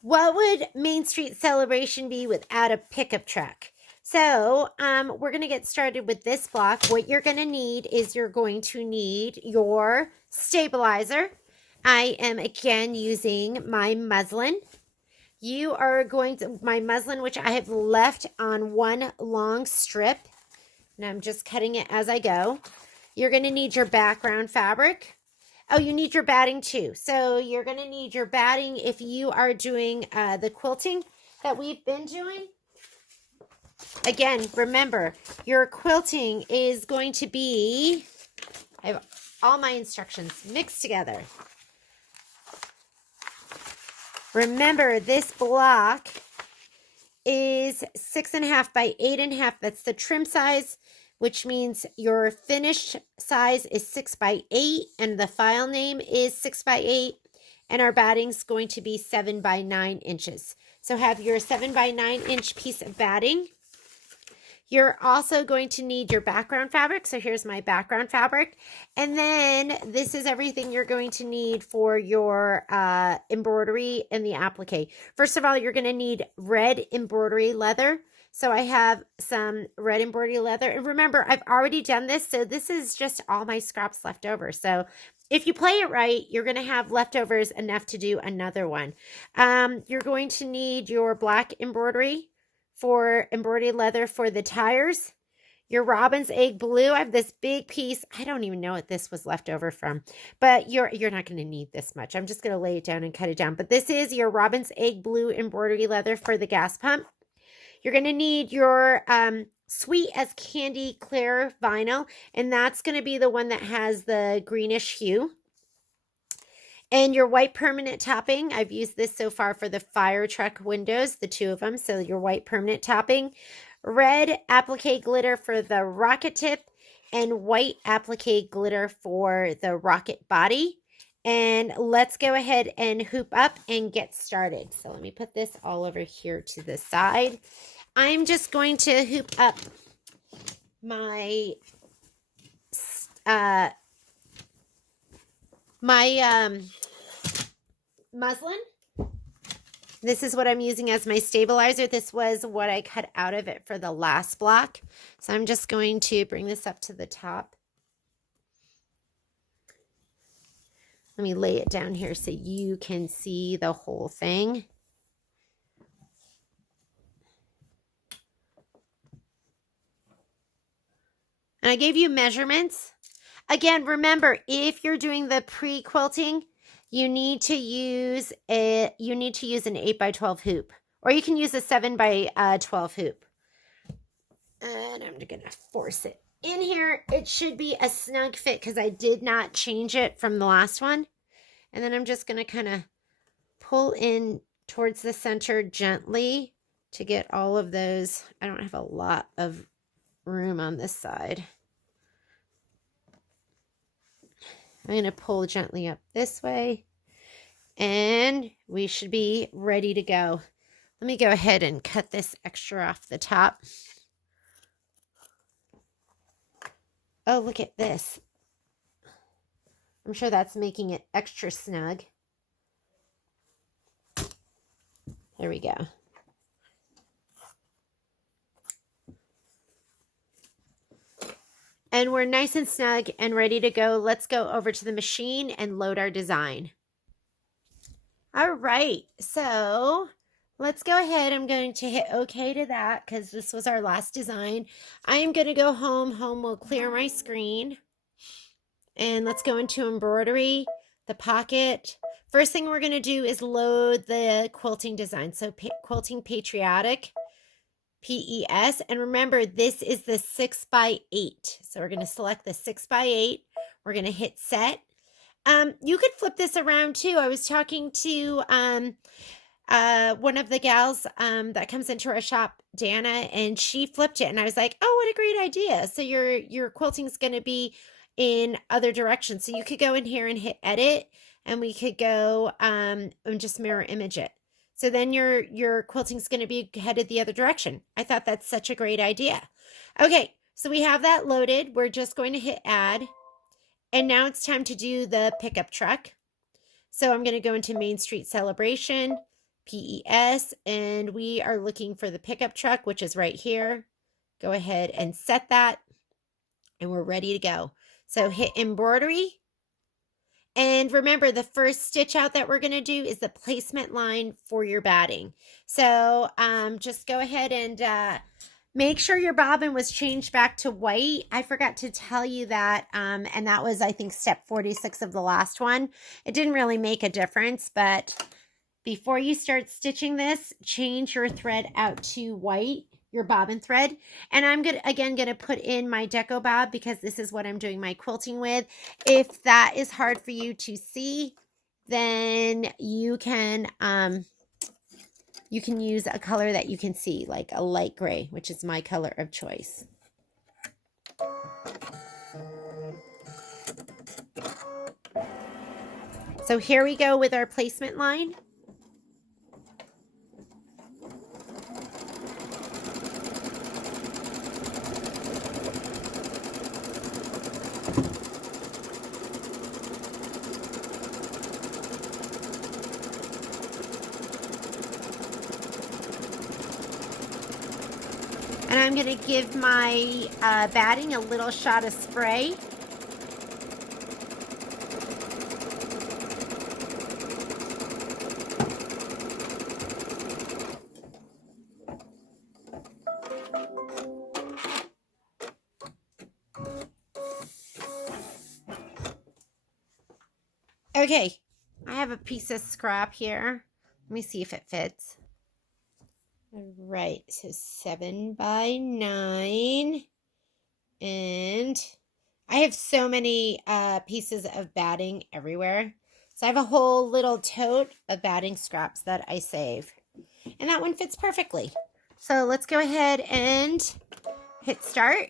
What would Main Street Celebration be without a pickup truck? So we're going to get started with this block. What you're going to need is you're going to need your stabilizer. I am again using my muslin. You are going to, my muslin, which I have left on one long strip, and I'm just cutting it as I go. You're going to need your background fabric. Oh, you need your batting too. So you're going to need your batting if you are doing the quilting that we've been doing. Again, remember, your quilting is going to be, I have all my instructions mixed together. Remember, this block is 6.5 by 8.5. That's the trim size, which means your finished size is 6 by 8 and the file name is 6 by 8, and our batting is going to be 7 by 9 inches. So have your 7 by 9 inch piece of batting. You're also going to need your background fabric. So here's my background fabric. And then this is everything you're going to need for your embroidery and the applique. First of all, you're going to need red embroidery leather. So I have some red embroidery leather. And remember, I've already done this. So this is just all my scraps left over. So if you play it right, you're going to have leftovers enough to do another one. You're going to need your black embroidery for embroidery leather for the tires. Your robin's egg blue. I have this big piece. I don't even know what this was left over from, but you're not going to need this much. I'm just going to lay it down and cut it down. But this is your robin's egg blue embroidery leather for the gas pump. You're going to need your sweet as candy clear vinyl, and that's going to be the one that has the greenish hue. And your white permanent topping, I've used this so far for the fire truck windows, the two of them. So your white permanent topping, red applique glitter for the rocket tip, and white applique glitter for the rocket body. And let's go ahead and hoop up and get started. So let me put this all over here to the side. I'm just going to hoop up my muslin. This is what I'm using as my stabilizer. This was what I cut out of it for the last block. So I'm just going to bring this up to the top. Let me lay it down here so you can see the whole thing. And I gave you measurements. Again, remember, if you're doing the pre-quilting, you need to use an 8 by 12 hoop, or you can use a 7 by 12 hoop. And I'm going to force it in here. It should be a snug fit because I did not change it from the last one. And then I'm just going to kind of pull in towards the center gently to get all of those. I don't have a lot of room on this side. I'm going to pull gently up this way, and we should be ready to go. Let me go ahead and cut this extra off the top. Oh, look at this. I'm sure that's making it extra snug. There we go. And we're nice and snug and ready to go. Let's go over to the machine and load our design. All right, so let's go ahead. I'm going to hit OK to that because this was our last design. I am going to go home. Home will clear my screen. And let's go into embroidery, the pocket. First thing we're going to do is load the quilting design. So quilting patriotic. PES, and remember this is the 6 by 8, so we're going to select the 6 by 8. We're going to hit set. You could flip this around too. I was talking to one of the gals that comes into our shop, Dana, and she flipped it, and I was like, oh, what a great idea. So your quilting is going to be in other directions, so you could go in here and hit edit, and we could go and just mirror image it. So then your quilting is going to be headed the other direction. I thought that's such a great idea. Okay, so we have that loaded. We're just going to hit add. And now it's time to do the pickup truck. So I'm going to go into Main Street Celebration, PES, and we are looking for the pickup truck, which is right here. Go ahead and set that, and we're ready to go. So hit embroidery. And remember, the first stitch out that we're going to do is the placement line for your batting. So just go ahead and make sure your bobbin was changed back to white. I forgot to tell you that, and that was, I think, step 46 of the last one. It didn't really make a difference, but before you start stitching this, change your thread out to white, your bobbin thread. And I'm gonna put in my deco bob because this is what I'm doing my quilting with. If that is hard for you to see, then you can use a color that you can see, like a light gray, which is my color of choice. So here we go with our placement line. And I'm going to give my batting a little shot of spray. Okay, I have a piece of scrap here. Let me see if it fits. All right, so 7 by 9. And I have so many pieces of batting everywhere. So I have a whole little tote of batting scraps that I save. And that one fits perfectly. So let's go ahead and hit start.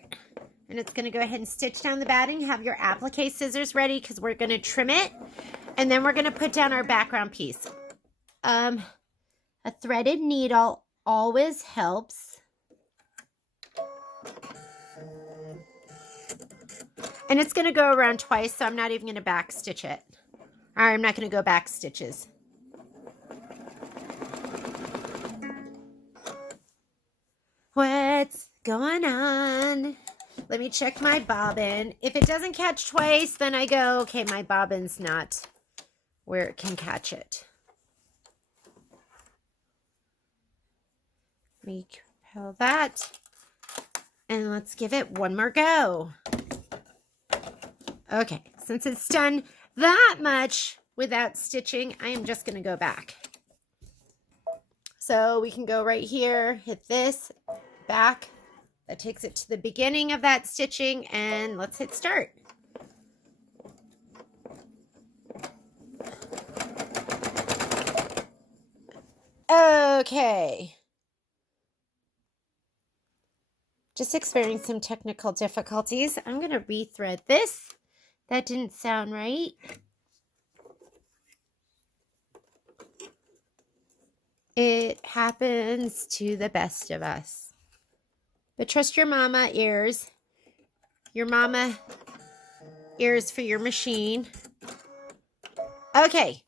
And it's going to go ahead and stitch down the batting. Have your applique scissors ready because we're going to trim it. And then we're going to put down our background piece. A threaded needle always helps. And it's going to go around twice, so I'm not even going to back stitch it. All right, I'm not going to go back stitches. What's going on? Let me check my bobbin. If it doesn't catch twice, then I go, okay, my bobbin's not where it can catch it. Let me curl that. And let's give it one more go. Okay, since it's done that much without stitching, I am just going to go back. So we can go right here, hit this, back. That takes it to the beginning of that stitching, and let's hit start. Okay. Just experiencing some technical difficulties. I'm going to rethread this. That didn't sound right. It happens to the best of us. But trust your mama ears. Your mama ears for your machine. Okay.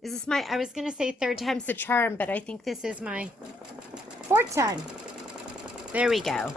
Is this my, I was going to say third time's the charm, but I think this is my fourth time. There we go.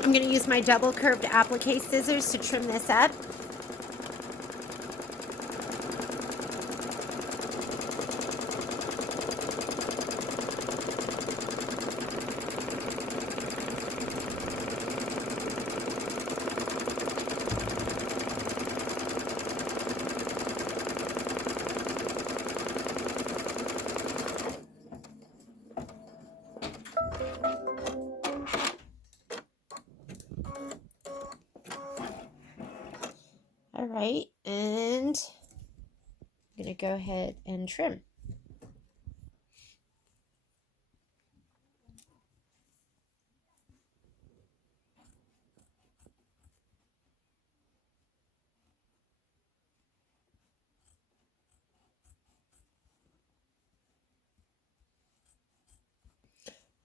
I'm going to use my double curved applique scissors to trim this up. All right, and I'm going to go ahead and trim.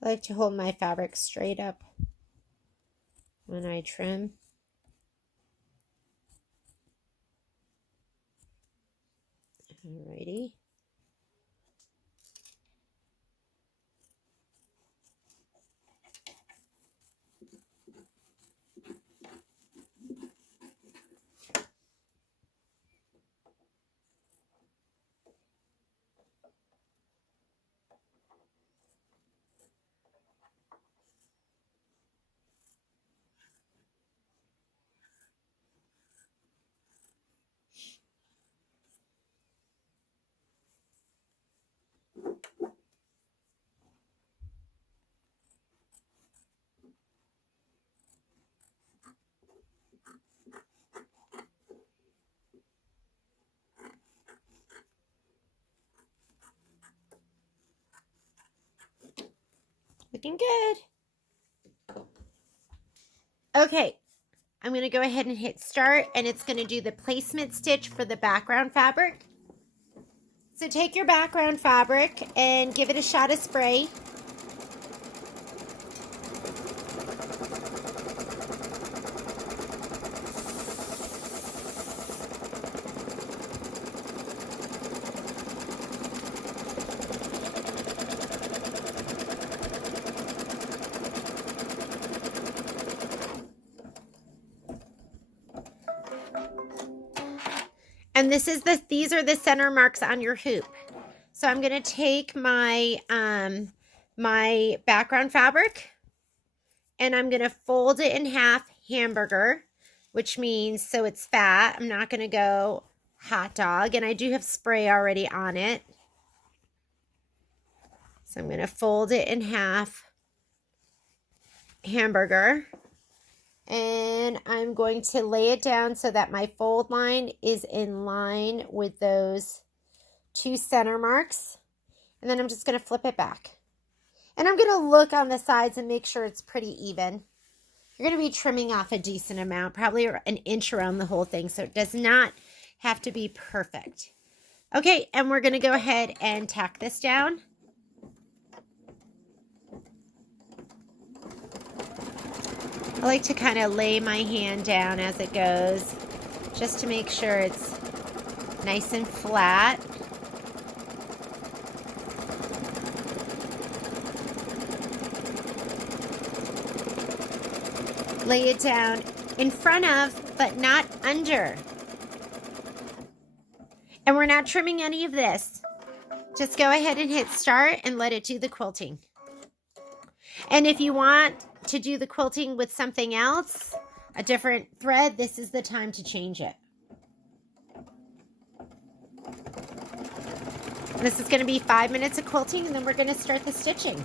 I like to hold my fabric straight up when I trim. Alrighty. Looking good. Okay, I'm going to go ahead and hit start, and it's going to do the placement stitch for the background fabric. So take your background fabric and give it a shot of spray. And these are the center marks on your hoop. So I'm going to take my my background fabric, and I'm going to fold it in half hamburger, which means so it's fat. I'm not going to go hot dog, and I do have spray already on it. So I'm going to fold it in half hamburger, and I'm going to lay it down so that my fold line is in line with those two center marks, and then I'm just going to flip it back. And I'm going to look on the sides and make sure it's pretty even. You're going to be trimming off a decent amount, probably an inch around the whole thing, so it does not have to be perfect. Okay, and we're going to go ahead and tack this down. I like to kind of lay my hand down as it goes, just to make sure it's nice and flat. Lay it down in front of, but not under. And we're not trimming any of this. Just go ahead and hit start and let it do the quilting. And if you want to do the quilting with something else, a different thread, this is the time to change it. This is going to be 5 minutes of quilting, and then we're going to start the stitching.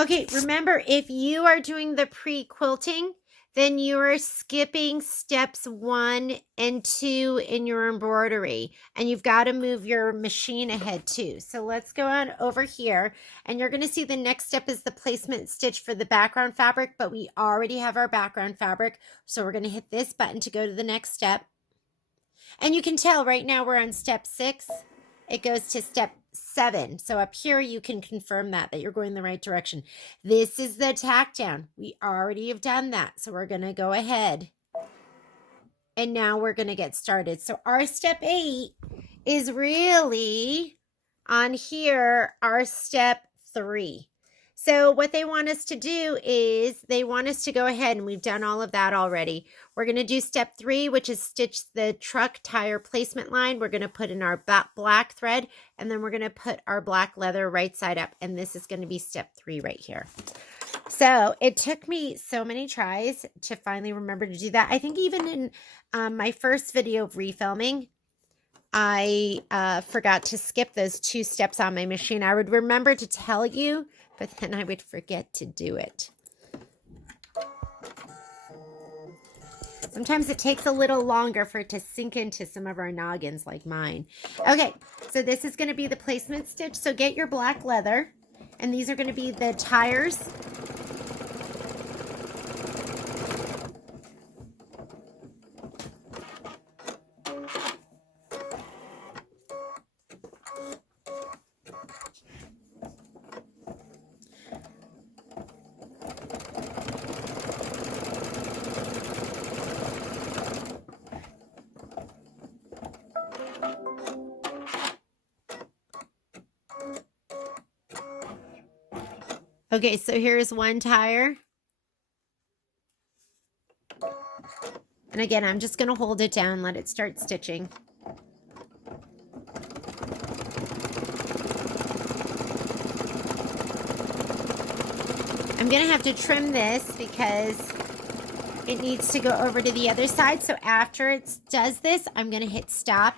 Okay, remember, if you are doing the pre-quilting, then you are skipping steps 1 and 2 in your embroidery, and you've got to move your machine ahead too. So let's go on over here, and you're going to see the next step is the placement stitch for the background fabric, but we already have our background fabric, so we're going to hit this button to go to the next step. And you can tell right now we're on step 6. It goes to step 7. So up here, you can confirm that you're going the right direction. This is the tack down. We already have done that. So we're going to go ahead. And now we're going to get started. So our step 8 is really on here, our step 3. So what they want us to do is they want us to go ahead, and we've done all of that already. We're going to do step 3, which is stitch the truck tire placement line. We're going to put in our black thread, and then we're going to put our black leather right side up. And this is going to be step 3 right here. So it took me so many tries to finally remember to do that. I think even in my first video of refilming, I forgot to skip those 2 steps on my machine. I would remember to tell you, but then I would forget to do it. Sometimes it takes a little longer for it to sink into some of our noggins like mine. Okay, so this is going to be the placement stitch. So get your black leather, and these are going to be the tires. Okay, so here's one tire. And again, I'm just going to hold it down, let it start stitching. I'm going to have to trim this because it needs to go over to the other side. So after it does this, I'm going to hit stop.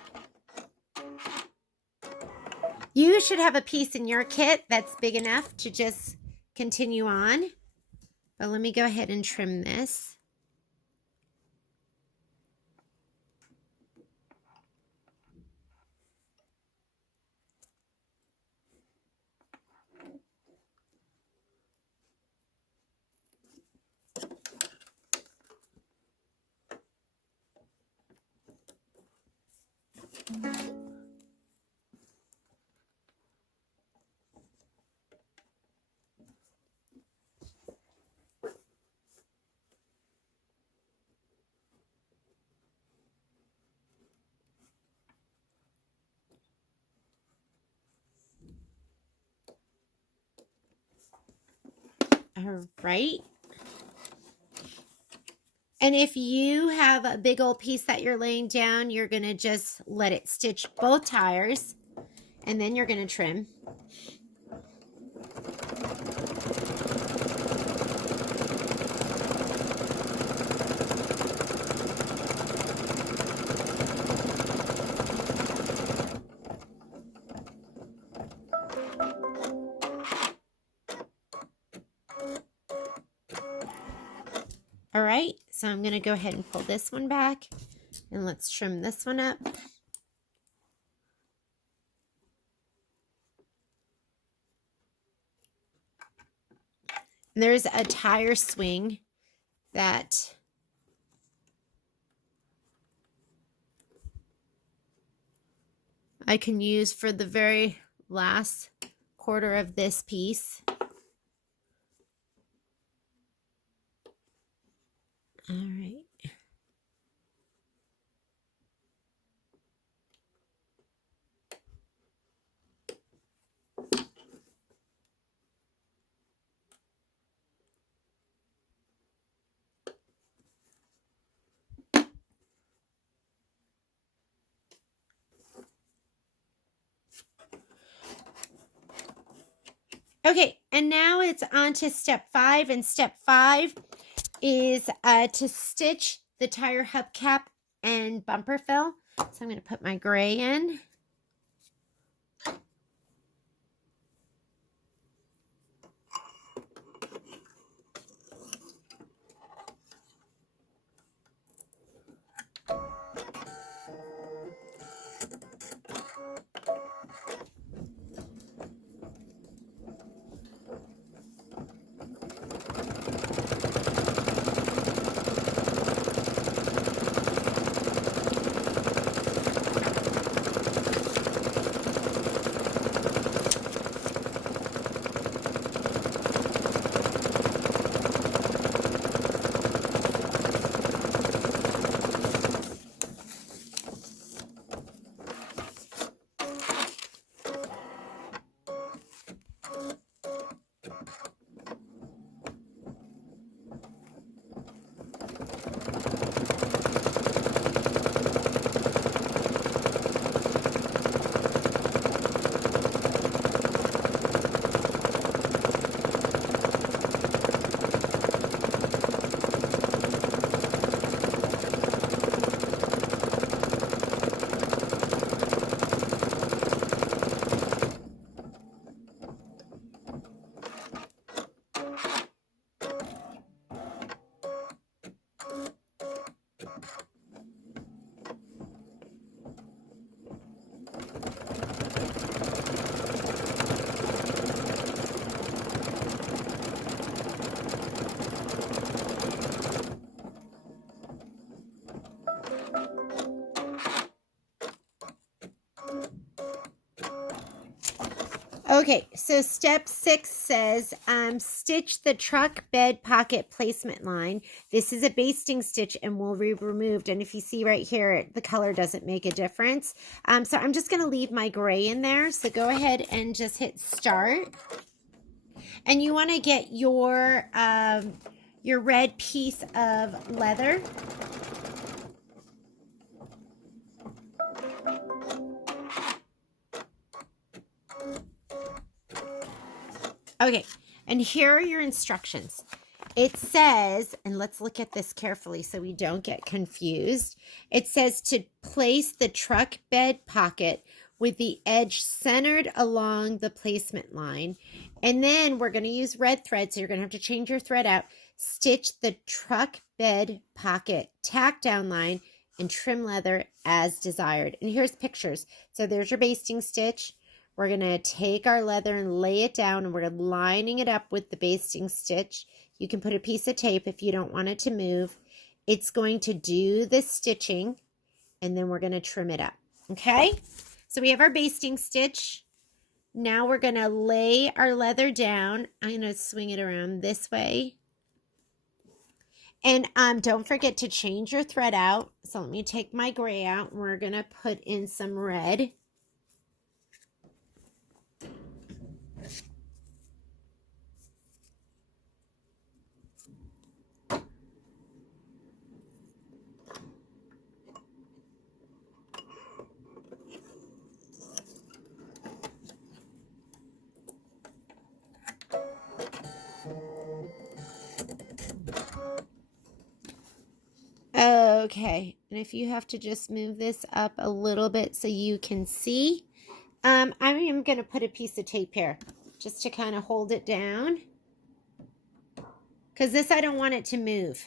You should have a piece in your kit that's big enough to just continue on. But let me go ahead and trim this. All right. And if you have a big old piece that you're laying down, you're going to just let it stitch both tires, and then you're going to trim. All right, so I'm going to go ahead and pull this one back, and let's trim this one up. And there's a tire swing that I can use for the very last quarter of this piece. All right. Okay, and now it's on to step 5, and step 5 is to stitch the tire hubcap and bumper fill. So I'm going to put my gray in. Okay, so step 6 says stitch the truck bed pocket placement line. This is a basting stitch and will be removed. And if you see right here, the color doesn't make a difference. So I'm just going to leave my gray in there. So go ahead and just hit start. And you want to get your red piece of leather. Okay, and here are your instructions. It says, and let's look at this carefully so we don't get confused. It says to place the truck bed pocket with the edge centered along the placement line. And then we're going to use red thread, so you're going to have to change your thread out. Stitch the truck bed pocket tack down line and trim leather as desired. And here's pictures. So there's your basting stitch. We're going to take our leather and lay it down, and we're lining it up with the basting stitch. You can put a piece of tape if you don't want it to move. It's going to do the stitching, and then we're going to trim it up. Okay? So we have our basting stitch. Now we're going to lay our leather down. I'm going to swing it around this way. And don't forget to change your thread out. So let me take my gray out, and we're going to put in some red. Okay, and if you have to just move this up a little bit so you can see, I am going to put a piece of tape here just to kind of hold it down, because this I don't want it to move.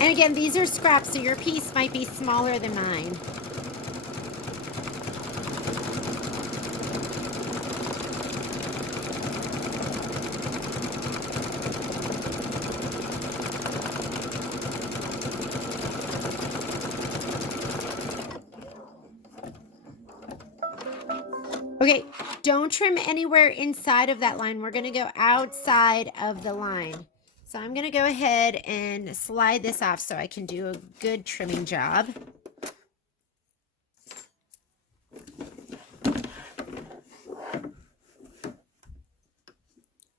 And again, these are scraps, so your piece might be smaller than mine. Okay, don't trim anywhere inside of that line. We're going to go outside of the line. So I'm going to go ahead and slide this off so I can do a good trimming job.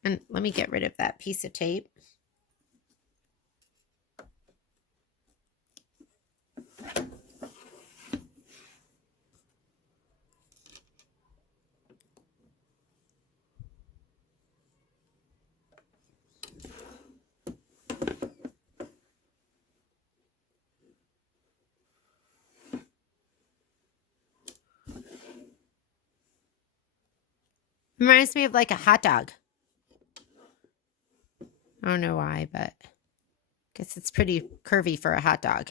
And let me get rid of that piece of tape. Reminds me of like a hot dog. I don't know why, but I guess it's pretty curvy for a hot dog.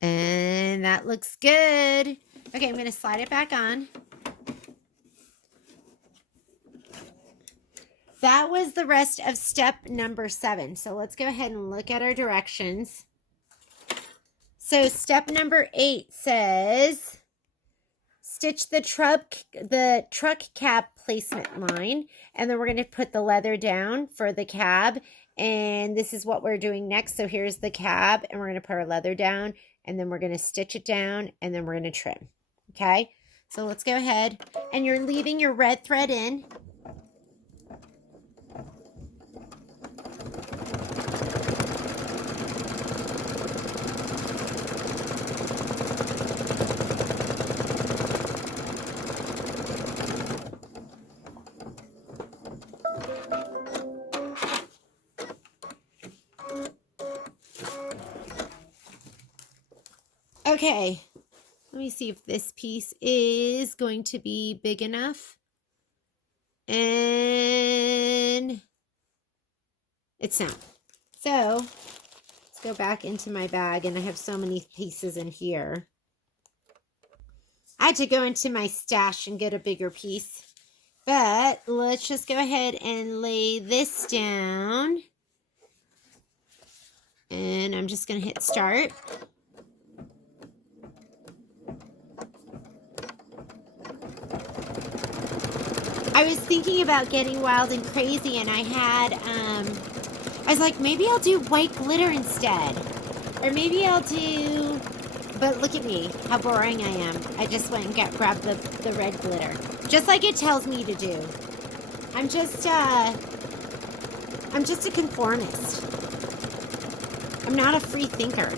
And that looks good. Okay, I'm going to slide it back on. That was the rest of step number 7. So let's go ahead and look at our directions. So step number 8 says, stitch the truck cab placement line, and then we're going to put the leather down for the cab, and this is what we're doing next. So here's the cab, and we're going to put our leather down, and then we're going to stitch it down, and then we're going to trim. Okay, so let's go ahead, and you're leaving your red thread in. Okay, let me see if this piece is going to be big enough. And It's not. So let's go back into my bag, and I have so many pieces in here. I had to go into my stash and get a bigger piece. But let's just go ahead and lay this down. And I'm just going to hit start. I was thinking about getting wild and crazy, and I was like, maybe I'll do white glitter instead. Or maybe I'll do, but look at me, how boring I am. I just went and grabbed the red glitter. Just like it tells me to do. I'm just a conformist. I'm not a free thinker.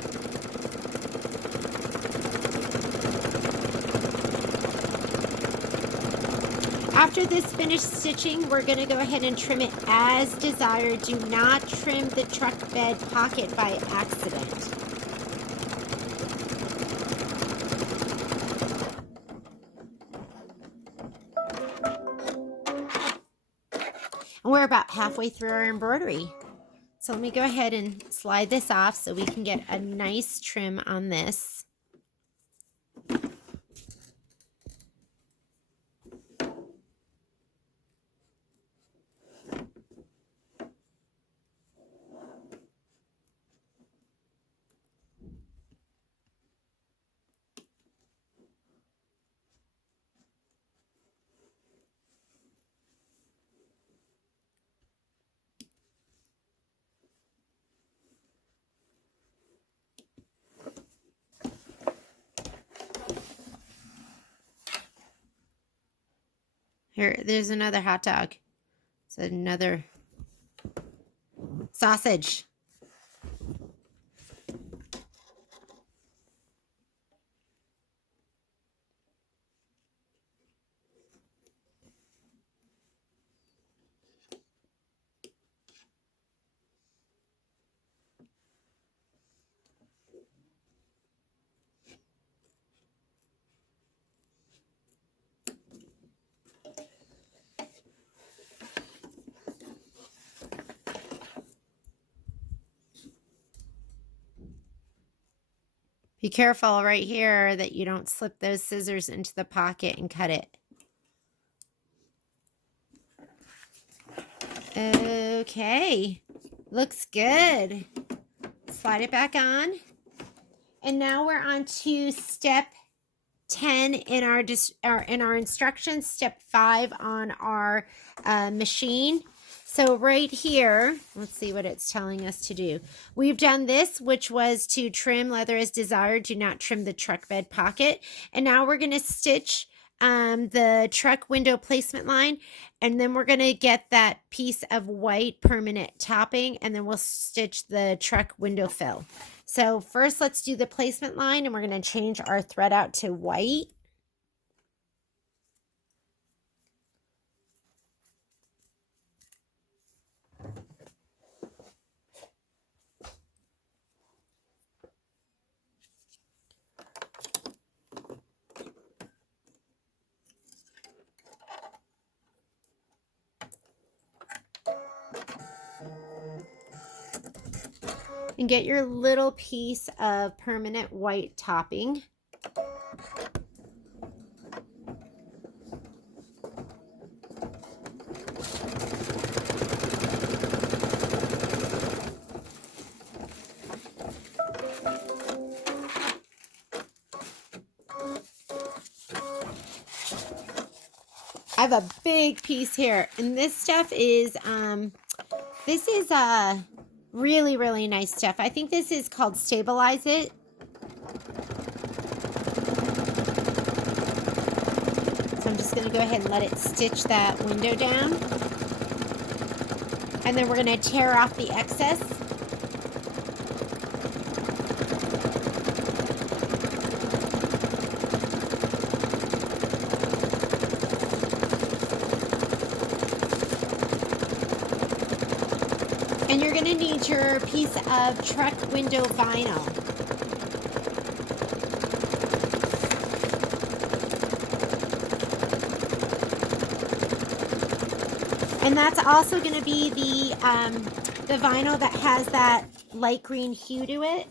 After this finished stitching, we're going to go ahead and trim it as desired. Do not trim the truck bed pocket by accident. And we're about halfway through our embroidery. So let me go ahead and slide this off so we can get a nice trim on this. Here, there's another hot dog. It's another sausage. Be careful right here that you don't slip those scissors into the pocket and cut it. Okay, looks good. Slide it back on. And now we're on to step 10 in our instructions, step 5 on our machine. So right here, let's see what it's telling us to do. We've done this, which was to trim leather as desired. Do not trim the truck bed pocket. And now we're going to stitch the truck window placement line. And then we're going to get that piece of white permanent topping. And then we'll stitch the truck window fill. So first, let's do the placement line. And we're going to change our thread out to white. And get your little piece of permanent white topping. I have a big piece here, and this stuff is really, really nice stuff. I think this is called Stabilize It. So I'm just going to go ahead and let it stitch that window down. And then we're going to tear off the excess. And you're going to need your piece of truck window vinyl. And that's also going to be the the vinyl that has that light green hue to it.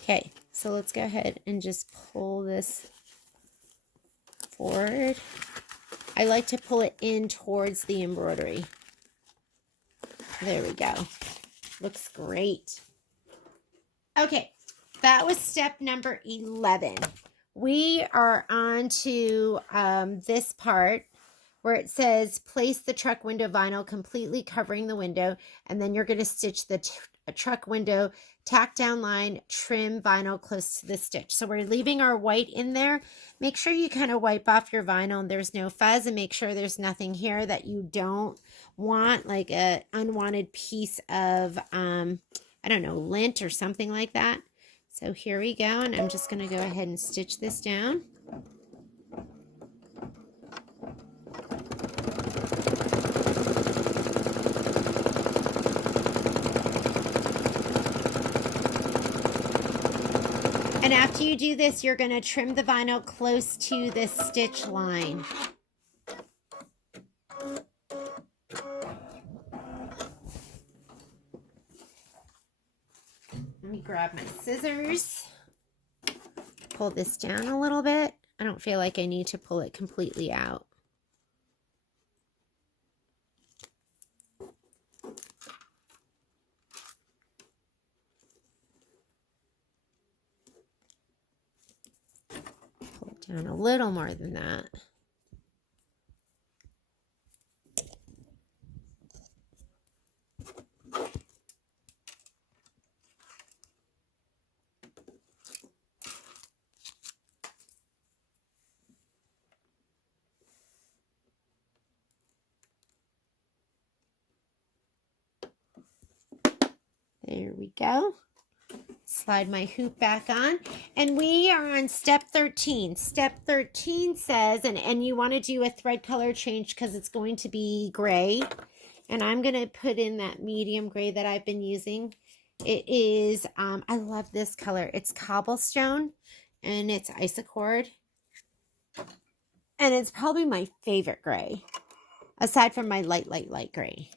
Okay, so let's go ahead and just pull this forward. I like to pull it in towards the embroidery. There we go. Looks great. Okay, that was step number 11. We are on to this part where it says place the truck window vinyl completely covering the window, and then you're going to stitch the truck window tack down line, trim vinyl close to the stitch. So we're leaving our white in there. Make sure you kind of wipe off your vinyl and there's no fuzz, and make sure there's nothing here that you don't want, like a unwanted piece of, I don't know, lint or something like that. So here we go, and I'm just going to go ahead and stitch this down. And after you do this, you're going to trim the vinyl close to the stitch line. Let me grab my scissors. Pull this down a little bit. I don't feel like I need to pull it completely out. Down a little more than that. There we go. Slide my hoop back on, and we are on step 13. Step 13 says, and you want to do a thread color change because it's going to be gray, and I'm going to put in that medium gray that I've been using. It is, I love this color. It's cobblestone, and it's isocord, and it's probably my favorite gray, aside from my light gray.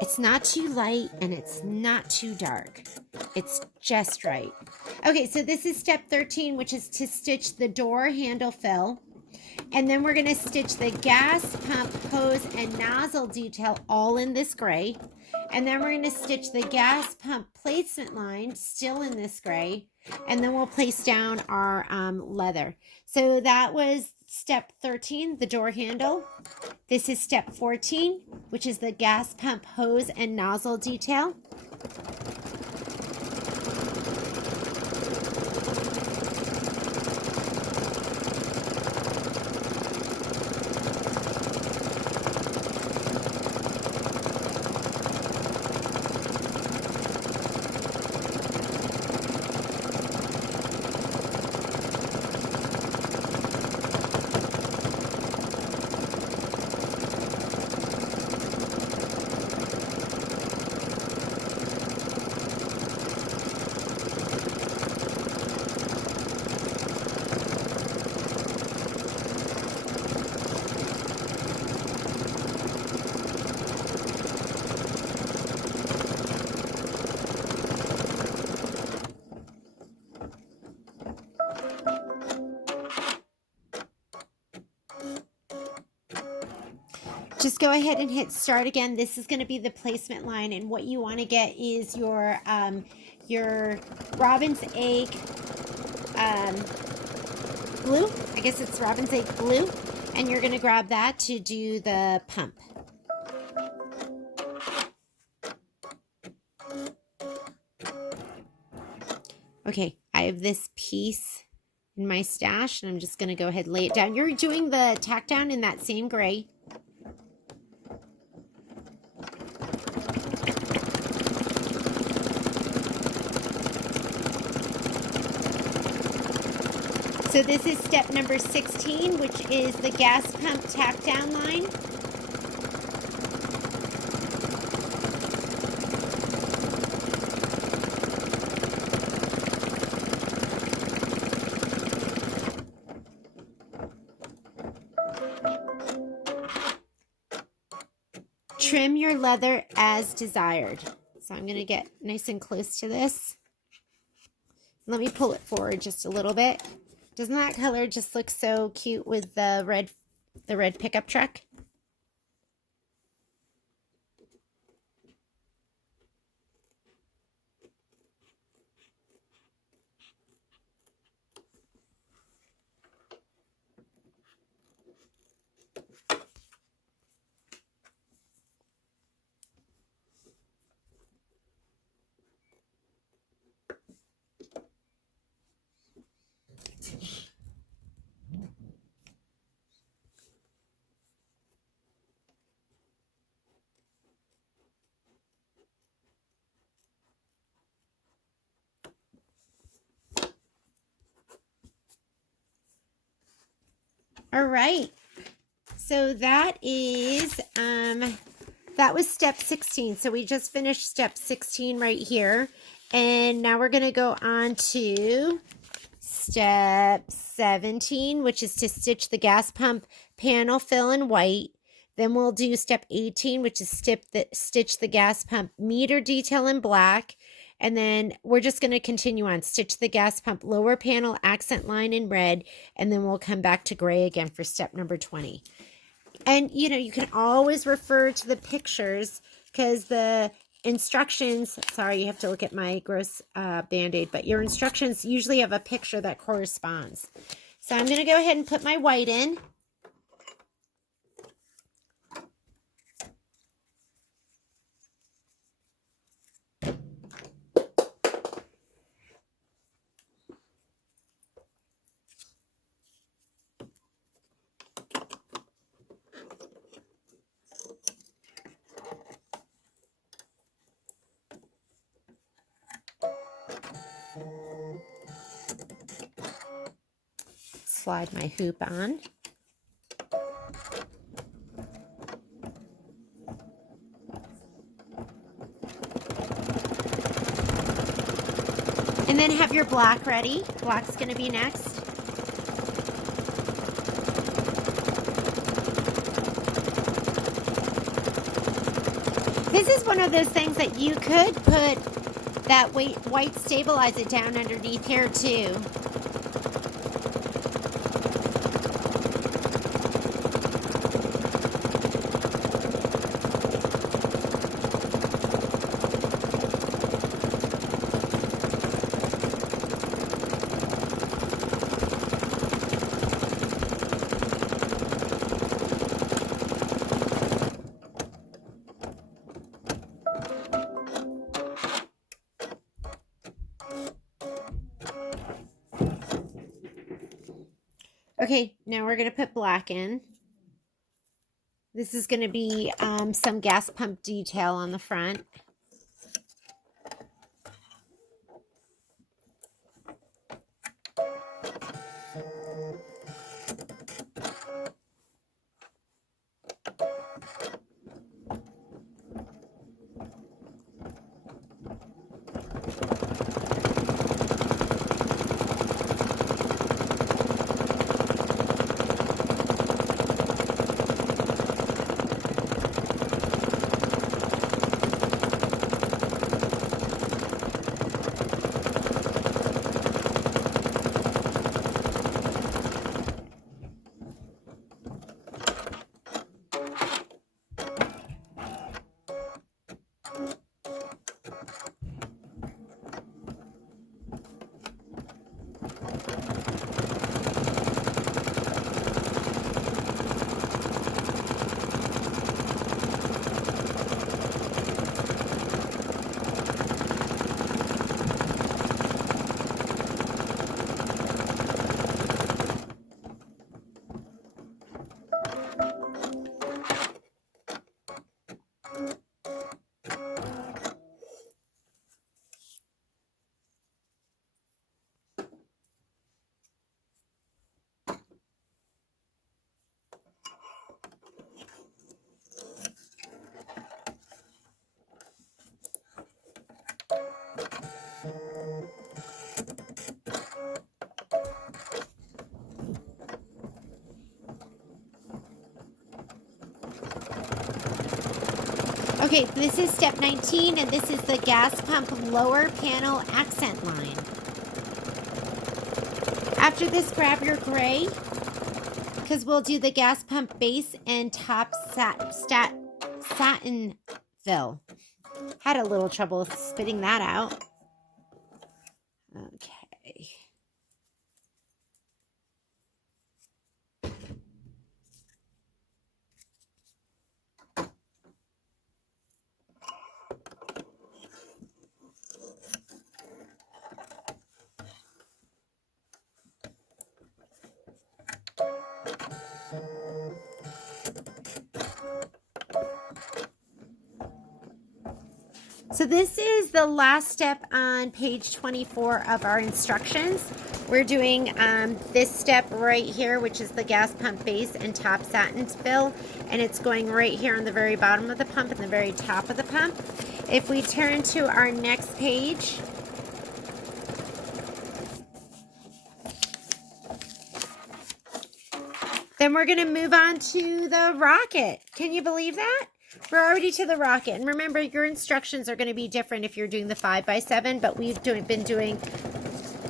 It's not too light and it's not too dark. It's just right. Okay, so this is step 13, which is to stitch the door handle fill. And then we're going to stitch the gas pump, hose, and nozzle detail all in this gray. And then we're going to stitch the gas pump placement line still in this gray. And then we'll place down our leather. So that was step 13, the door handle. This is step 14, which is the gas pump, hose, and nozzle detail. Just go ahead and hit start again. This is going to be the placement line, and what you want to get is your robin's egg glue. I guess it's robin's egg glue, and you're going to grab that to do the pump. Okay, I have this piece in my stash, and I'm just going to go ahead and lay it down. You're doing the tack down in that same gray. So this is step number 16, which is the gas pump tack down line. Trim your leather as desired. So I'm going to get nice and close to this. Let me pull it forward just a little bit. Doesn't that color just look so cute with the red pickup truck? All right. So that is that was step 16. So we just finished step 16 right here. And now we're going to go on to step 17, which is to stitch the gas pump panel fill in white. Then we'll do step 18, which is stitch the gas pump meter detail in black. And then we're just going to continue on. Stitch the gas pump lower panel accent line in red. And then we'll come back to gray again for step number 20. And, you know, you can always refer to the pictures because the instructions, sorry, you have to look at my gross Band-Aid, but your instructions usually have a picture that corresponds. So I'm going to go ahead and put my white in. Slide my hoop on. And then have your black ready. Black's going to be next. This is one of those things that you could put that white stabilizer down underneath here too. Okay, now we're going to put black in. This is going to be some gas pump detail on the front. Okay, this is step 19, and this is the gas pump lower panel accent line. After this, grab your gray, because we'll do the gas pump base and top satin fill. Had a little trouble spitting that out. Okay. So this is the last step on page 24 of our instructions. We're doing this step right here, which is the gas pump base and top satin fill, and it's going right here on the very bottom of the pump and the very top of the pump. If we turn to our next page, then we're going to move on to the rocket. Can you believe that? We're already to the rocket. And remember, your instructions are going to be different if you're doing the 5x7, but we've been doing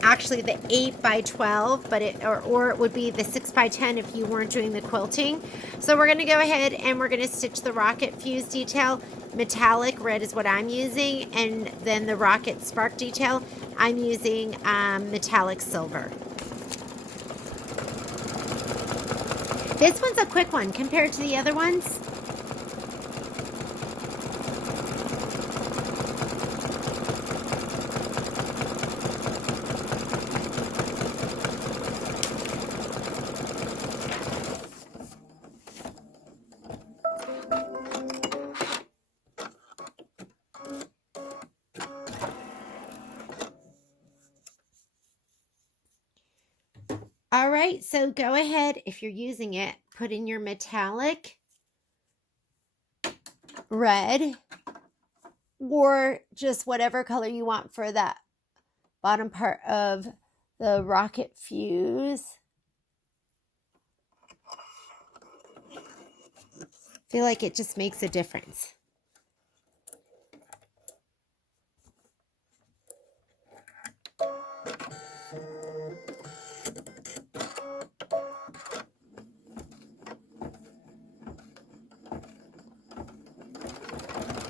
actually the 8x12, but or it would be the 6x10 if you weren't doing the quilting. So we're going to go ahead and we're going to stitch the rocket fuse detail. Metallic red is what I'm using, and then the rocket spark detail, I'm using metallic silver. This one's a quick one compared to the other ones. All right, so go ahead, if you're using it, put in your metallic red or just whatever color you want for that bottom part of the rocket fuse. I feel like it just makes a difference.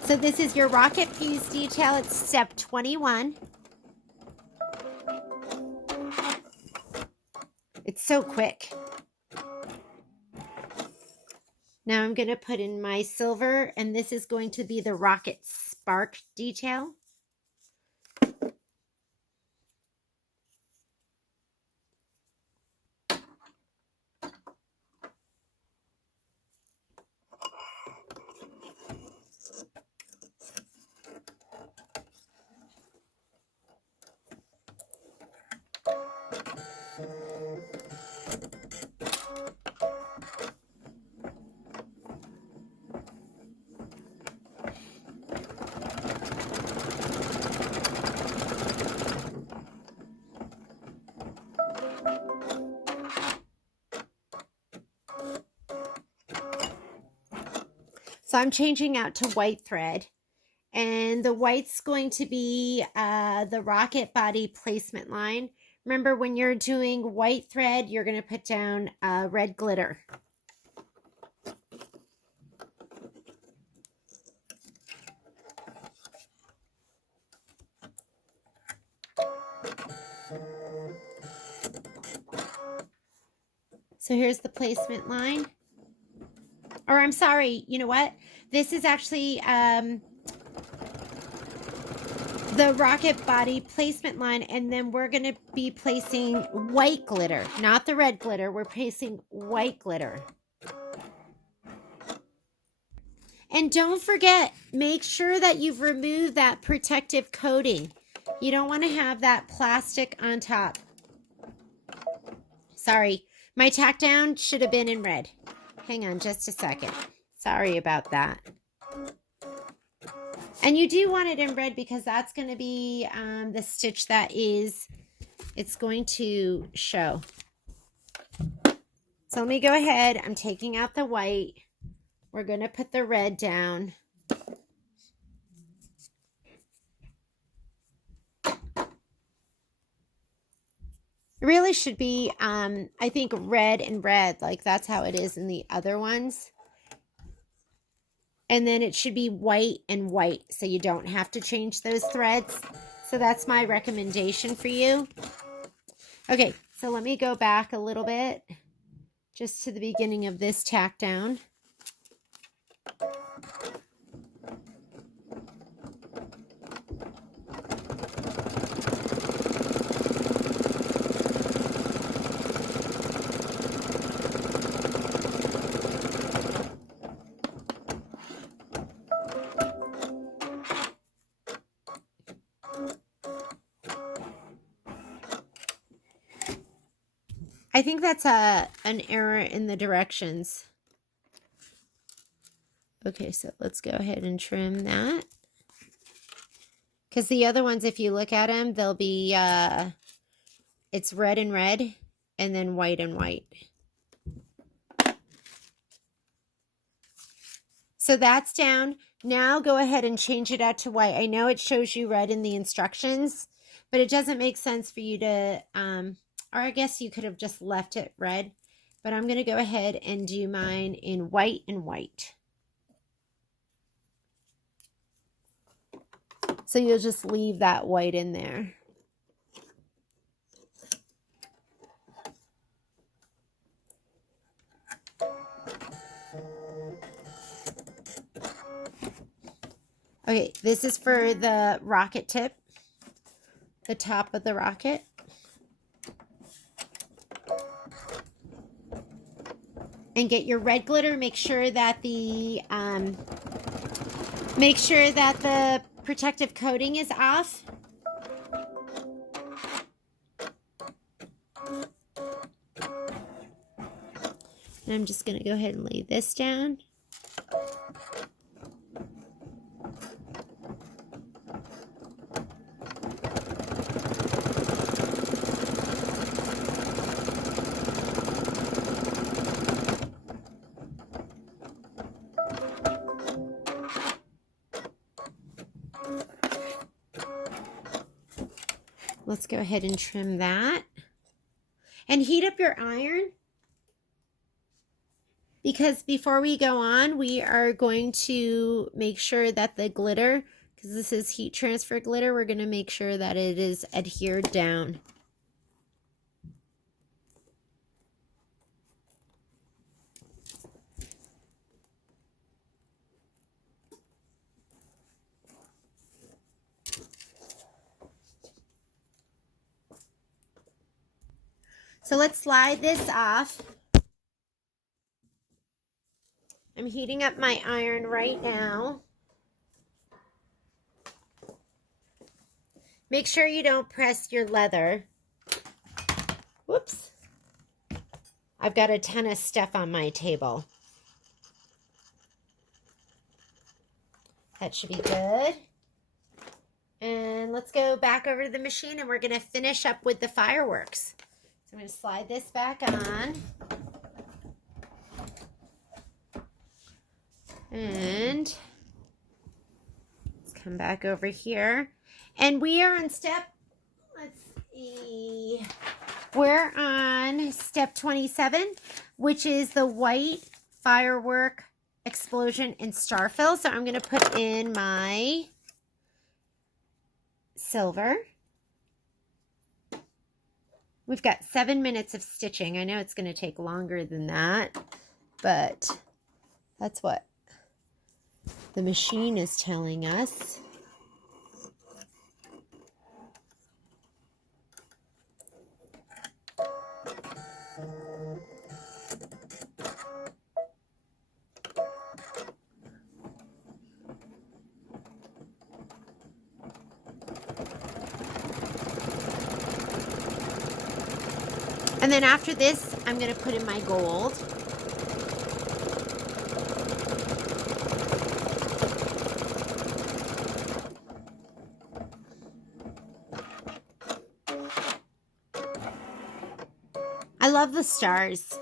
So this is your rocket fuse detail. It's step 21. It's so quick. Now I'm going to put in my silver, and this is going to be the rocket spark detail. So I'm changing out to white thread, and the white's going to be the rocket body placement line. Remember, when you're doing white thread, you're going to put down red glitter. So here's the placement line. Or I'm sorry, you know what? This is actually the rocket body placement line, and then we're going to be placing white glitter, not the red glitter. We're placing white glitter. And don't forget, make sure that you've removed that protective coating. You don't want to have that plastic on top. Sorry, my tack down should have been in red. Hang on just a second. Sorry about that. And you do want it in red because that's going to be the stitch that it's going to show. So let me go ahead. I'm taking out the white. We're going to put the red down. It really should be, I think, red and red. Like that's how it is in the other ones. And then it should be white and white, so you don't have to change those threads. So that's my recommendation for you. Okay, so let me go back a little bit, just to the beginning of this tack down. I think that's an error in the directions. Okay, so let's go ahead and trim that. Because the other ones, if you look at them, they'll be, it's red and red, and then white and white. So that's down. Now go ahead and change it out to white. I know it shows you red in the instructions, but it doesn't make sense for you to, or I guess you could have just left it red. But I'm going to go ahead and do mine in white and white. So you'll just leave that white in there. Okay, this is for the rocket tip, the top of the rocket. And get your red glitter. Make sure that the protective coating is off. And I'm just going to go ahead and lay this down. Let's go ahead and trim that. And heat up your iron, because before we go on, we are going to make sure that the glitter, because this is heat transfer glitter, we're going to make sure that it is adhered down. So let's slide this off. I'm heating up my iron right now. Make sure you don't press your leather. Whoops. I've got a ton of stuff on my table. That should be good. And let's go back over to the machine and we're going to finish up with the fireworks. So I'm going to slide this back on. And let's come back over here. And we are on step, let's see, we're on step 27, which is the white firework explosion and star fill. So I'm going to put in my silver. We've got 7 minutes of stitching. I know it's going to take longer than that, but that's what the machine is telling us. And then after this, I'm going to put in my gold. I love the stars.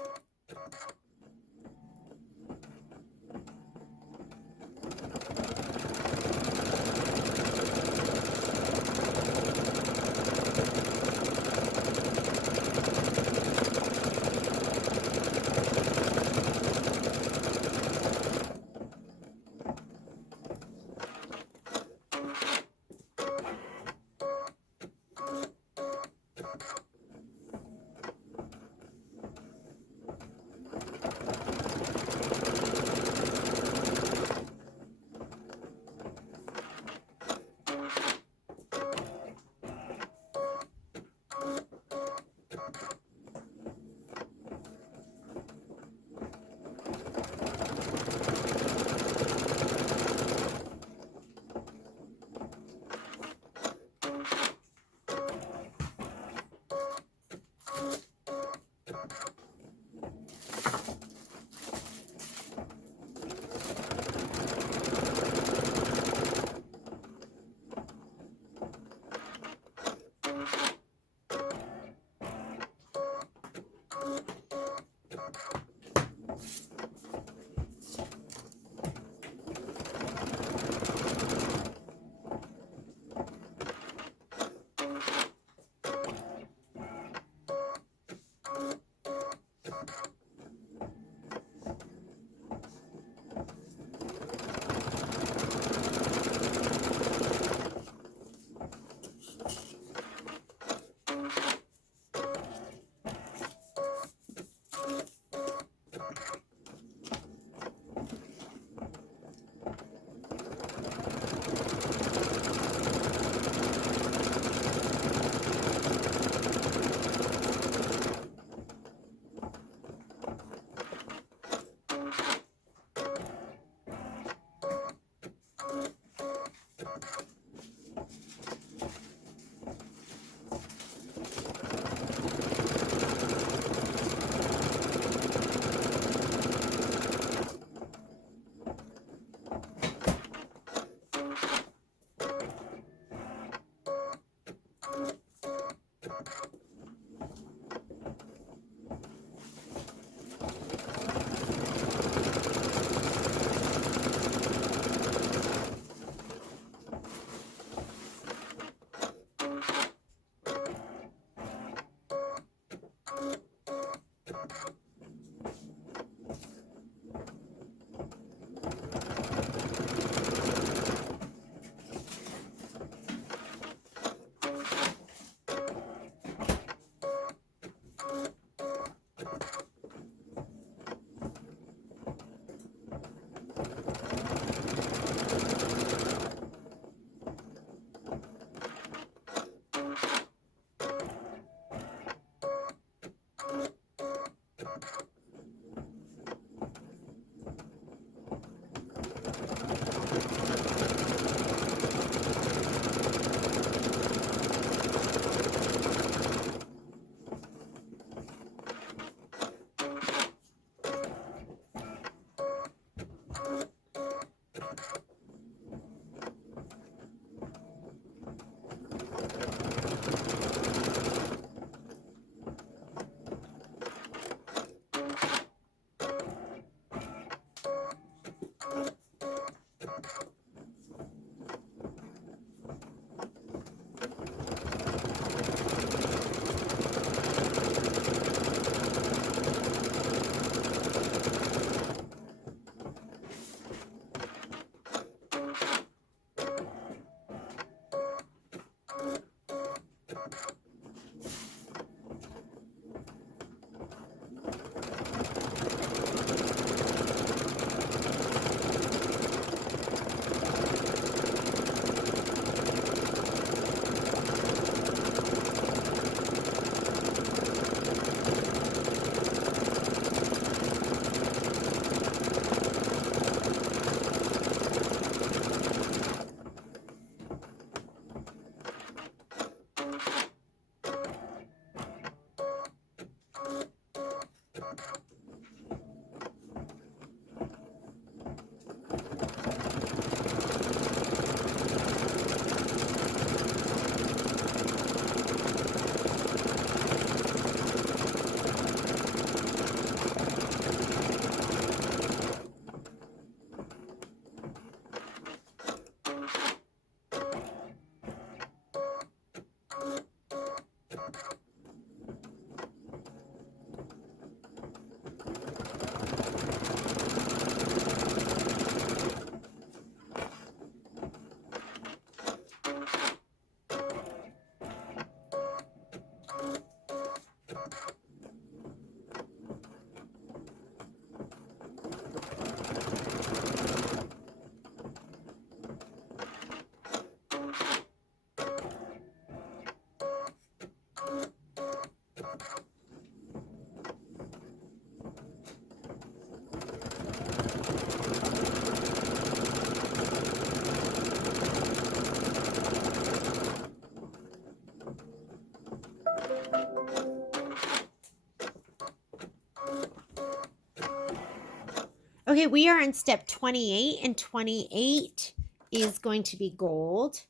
Okay, we are in step 28, and 28 is going to be gold.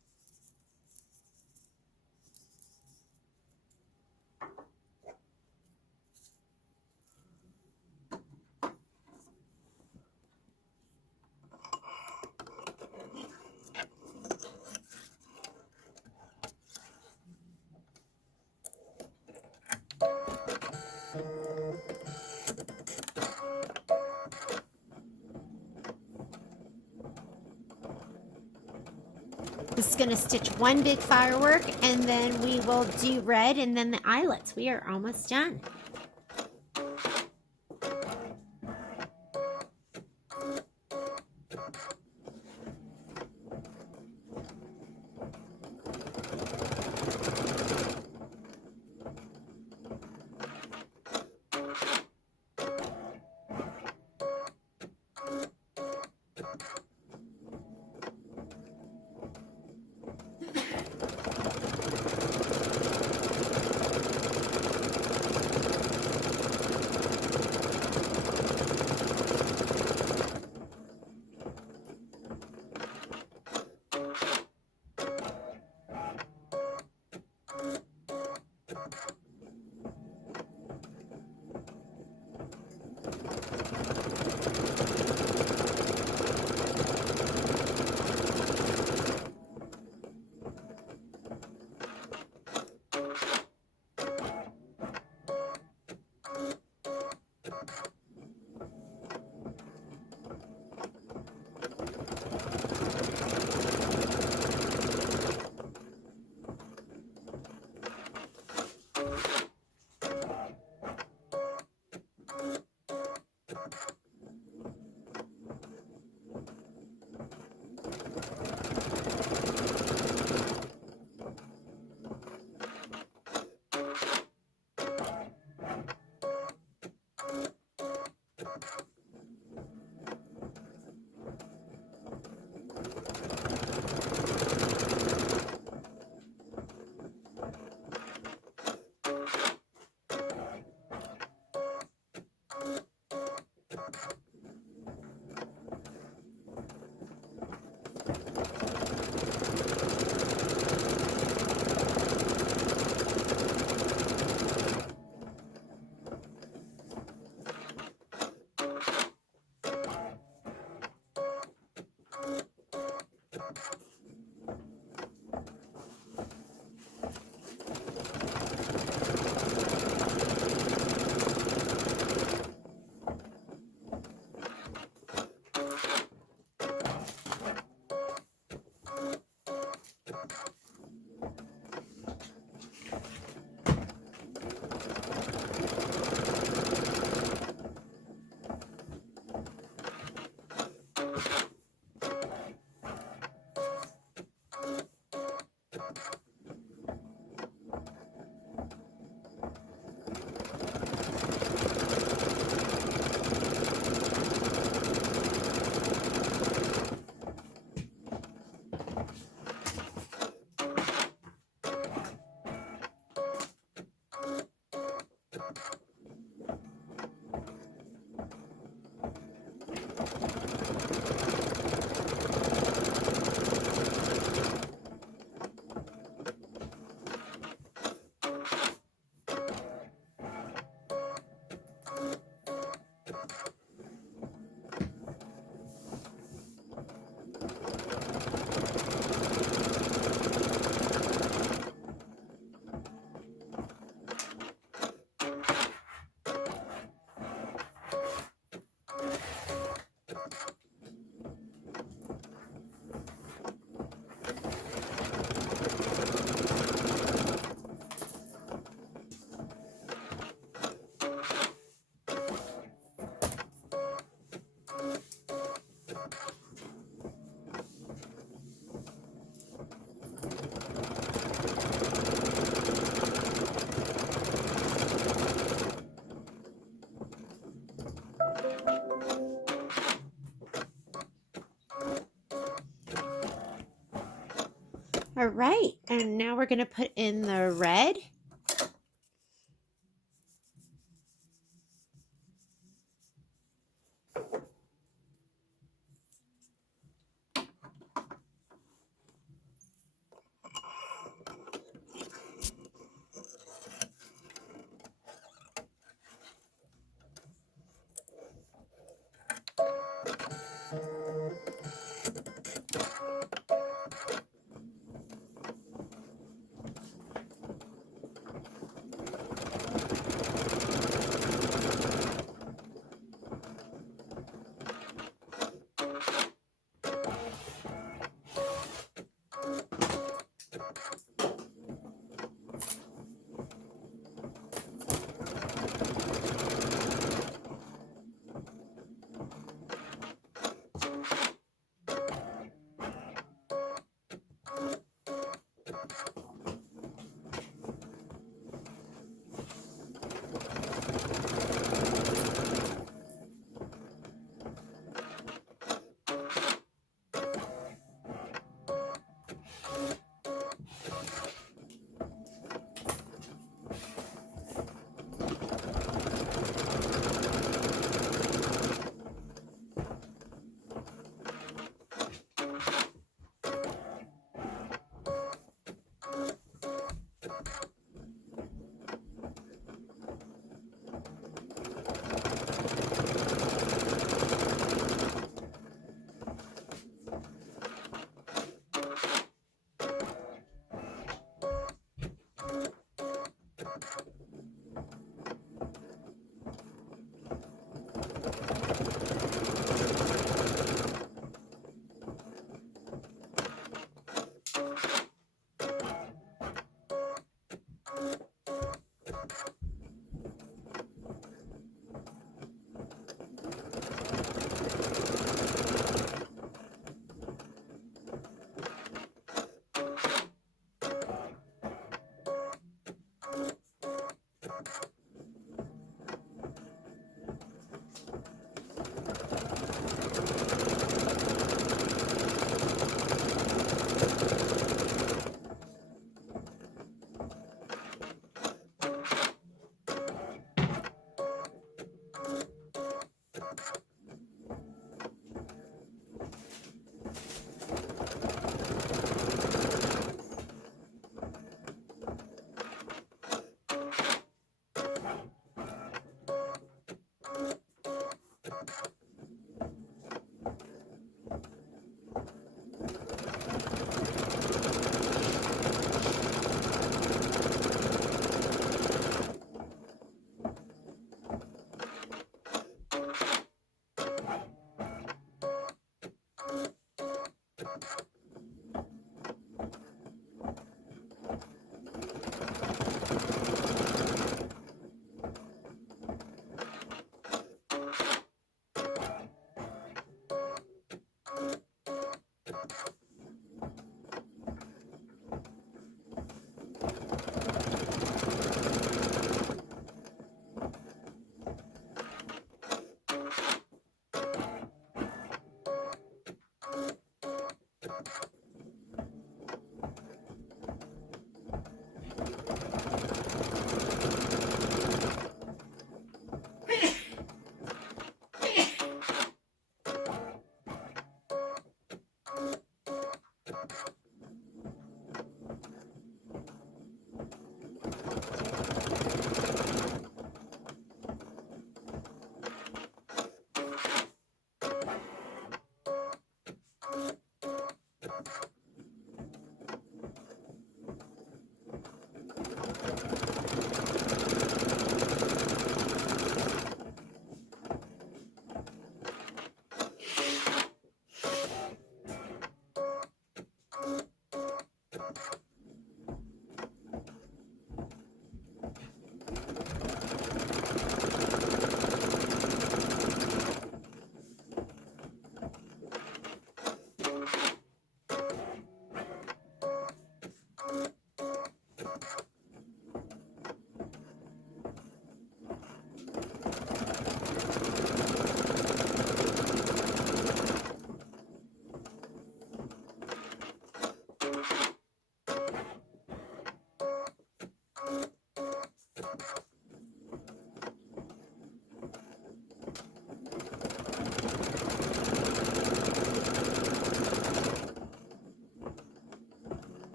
This is going to stitch one big firework, and then we will do red and then the eyelets. We are almost done. All right, and now we're going to put in the red.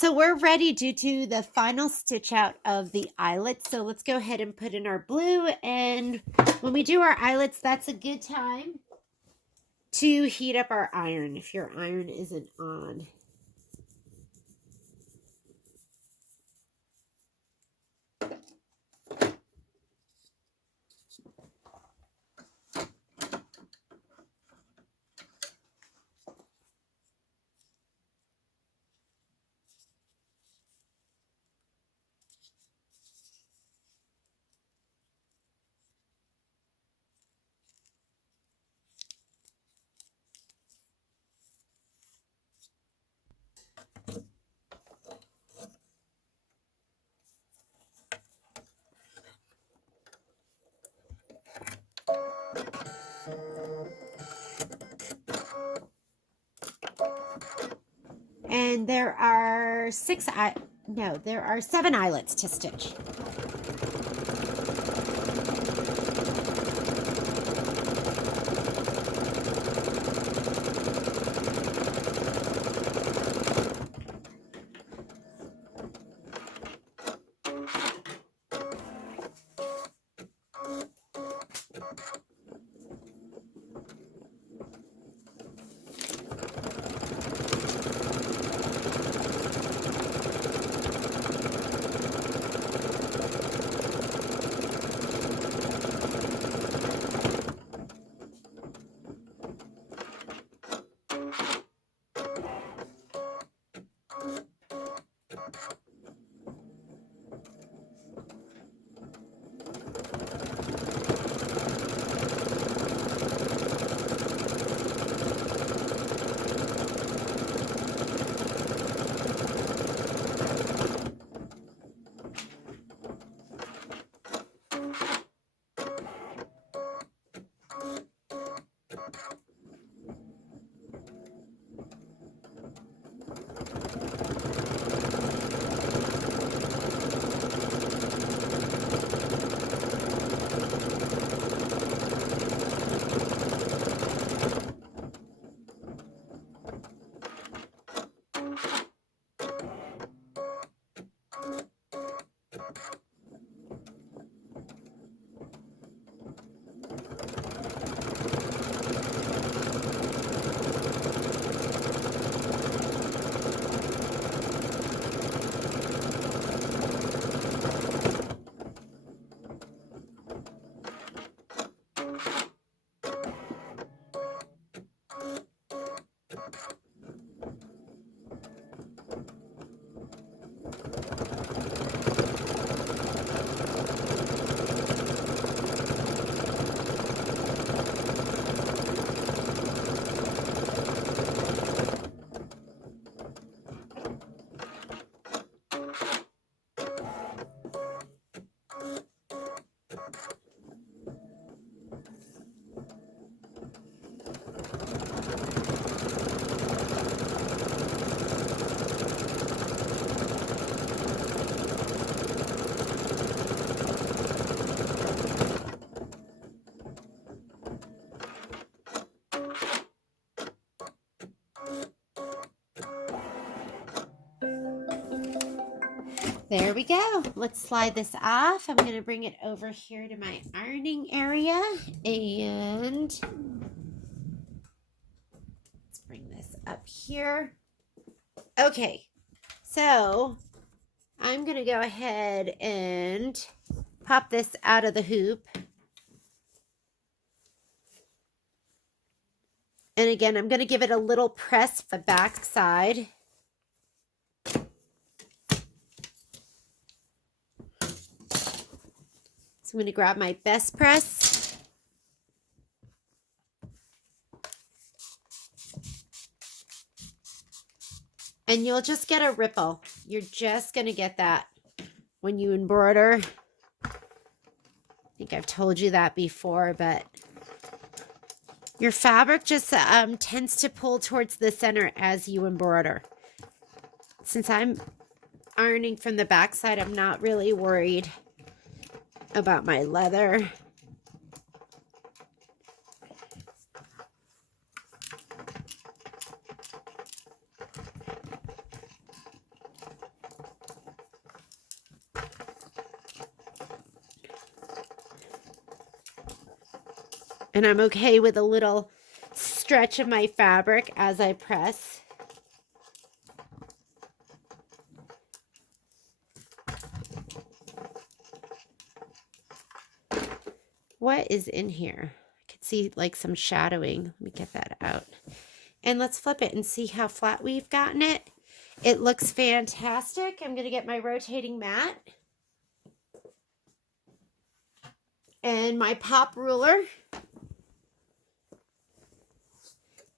So we're ready to do the final stitch out of the eyelets. So let's go ahead and put in our blue. And when we do our eyelets, that's a good time to heat up our iron if your iron isn't on. And there are there are 7 eyelets to stitch. There we go. Let's slide this off. I'm going to bring it over here to my ironing area. And let's bring this up here. Okay. So I'm going to go ahead and pop this out of the hoop. And again, I'm going to give it a little press the back side. So I'm going to grab my best press. And you'll just get a ripple. You're just going to get that when you embroider. I think I've told you that before, but your fabric just tends to pull towards the center as you embroider. Since I'm ironing from the back side, I'm not really worried about my leather. And I'm okay with a little stretch of my fabric as I press. What is in here? I can see like some shadowing. Let me get that out. And let's flip it and see how flat we've gotten it. It looks fantastic. I'm going to get my rotating mat and my pop ruler.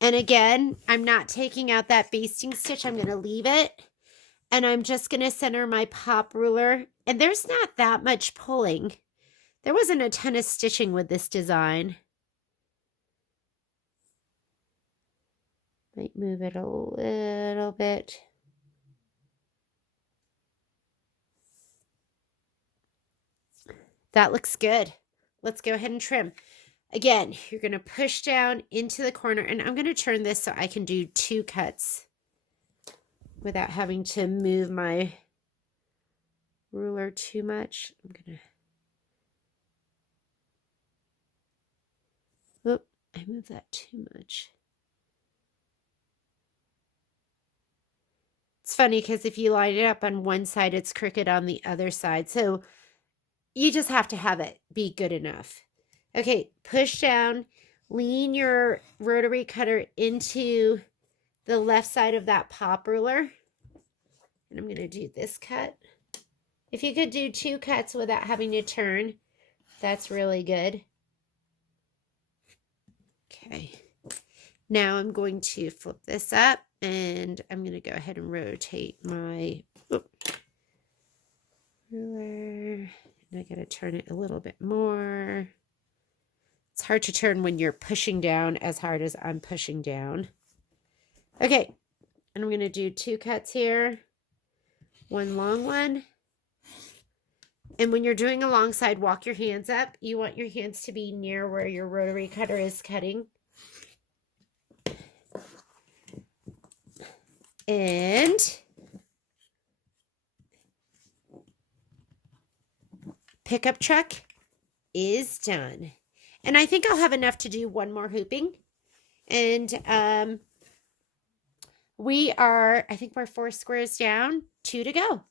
And again, I'm not taking out that basting stitch. I'm going to leave it. And I'm just going to center my pop ruler. And there's not that much pulling. There wasn't a ton of stitching with this design. Might move it a little bit. That looks good. Let's go ahead and trim. Again, you're going to push down into the corner, and I'm going to turn this so I can do 2 cuts without having to move my ruler too much. I'm going to, oop, I moved that too much. It's funny because if you line it up on one side, it's crooked on the other side. So you just have to have it be good enough. Okay, push down, lean your rotary cutter into the left side of that pop ruler. And I'm going to do this cut. If you could do 2 cuts without having to turn, that's really good. Okay. Now I'm going to flip this up and I'm going to go ahead and rotate my ruler. And I got to turn it a little bit more. It's hard to turn when you're pushing down as hard as I'm pushing down. Okay, and I'm going to do 2 cuts here. 1 long one. And when you're doing a long side, walk your hands up. You want your hands to be near where your rotary cutter is cutting. And pickup truck is done. And I think I'll have enough to do 1 more hooping. And I think we're 4 squares down, 2 to go.